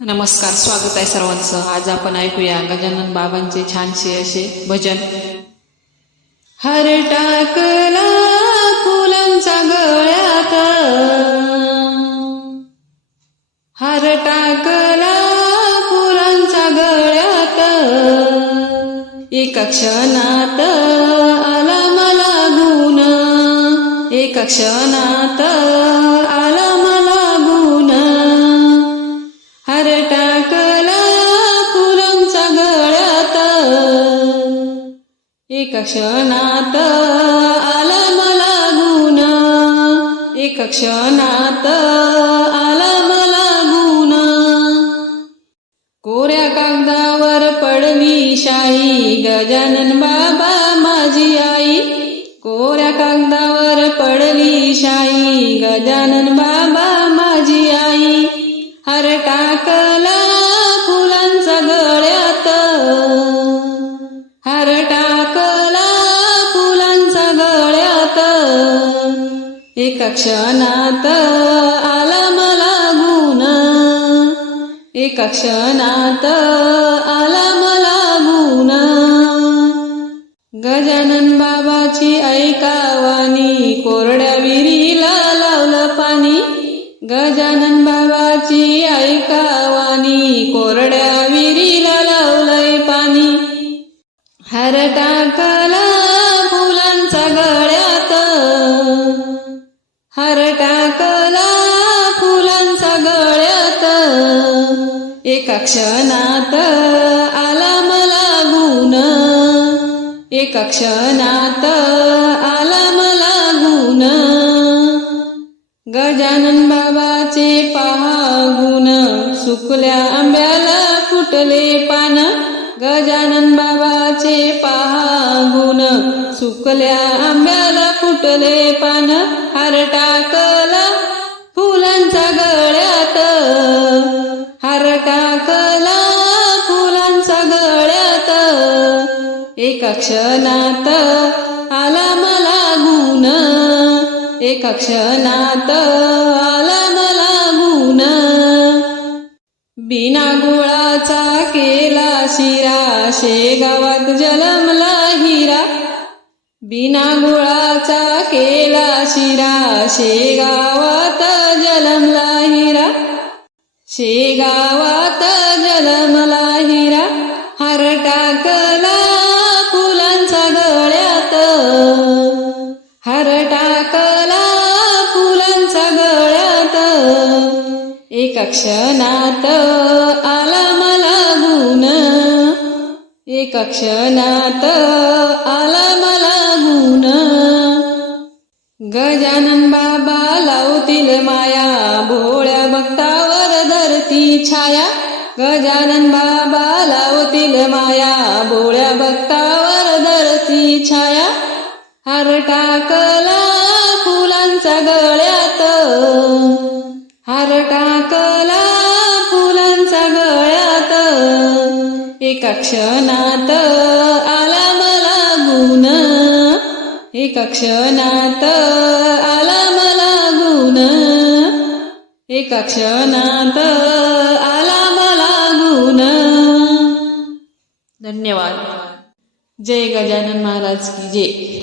नमस्कार स्वागत आहे सर्वांचं. आज आपण ऐकूया गजानन बाबांचे छानसे असे भजन. हर टाकला फुलांचा गळ्यात. हर टाकला फुलांचा गळ्यात. एका क्षणात आला मला गुण. एका क्षणात आला एक क्षणात आला मला गुण. एक क्षणात आला मला गुण. कोऱ्या कागदावर पडली शाही गजानन बाबा माझी आई. कोऱ्या कागदावर पडली शाही गजानन बाबा एका क्षणात आला मला गुण. एका क्षणात आला मला गुण. गजानन बाबाची ऐकावानी कोरड्या विहिरीला लावलं पाणी. गजानन बाबाची ऐकावानी कोरड्या हर टाकला फुलांचा गळ्यात. एका क्षणात आला मला गुण. एका क्षणात आला मला गुण. गजानन बाबाचे पहा गुण. सुकल्या आंब्याला फुटले पान. गजानन बाबाचे पहा गुण. सुकल्या आंब्याला फुटले पान. हार टाकला फुलांचा गळ्यात. हार टाकला फुलांचा गळ्यात. एका क्षणात आला मला गुण. एका क्षणात आला मला गुण. बिना गुळाचा केला शिरा. शेगावात जलमला हिरा. बिना गुळाचा केला शिरा शेगावात जलमला हिरा शेगावात जलमला हिरा हार टाकला फुलांचा गळ्यात. हार टाकला फुलांचा गळ्यात. एका क्षणात आला मला गुण. एका क्षणात आला गजानन बाबा लावतील माया भोळ्या भक्तावर धरती छाया. गजानन बाबा लावतील माया भोळ्या भक्तावर धरती छाया. हार टाकला फुलांचा गळ्यात हार टाकला फुलांचा गळ्यात. एका क्षणात क्षणात आला मला गुण. एका क्षणात आला मला गुण. धन्यवाद. जय गजानन महाराज की जय.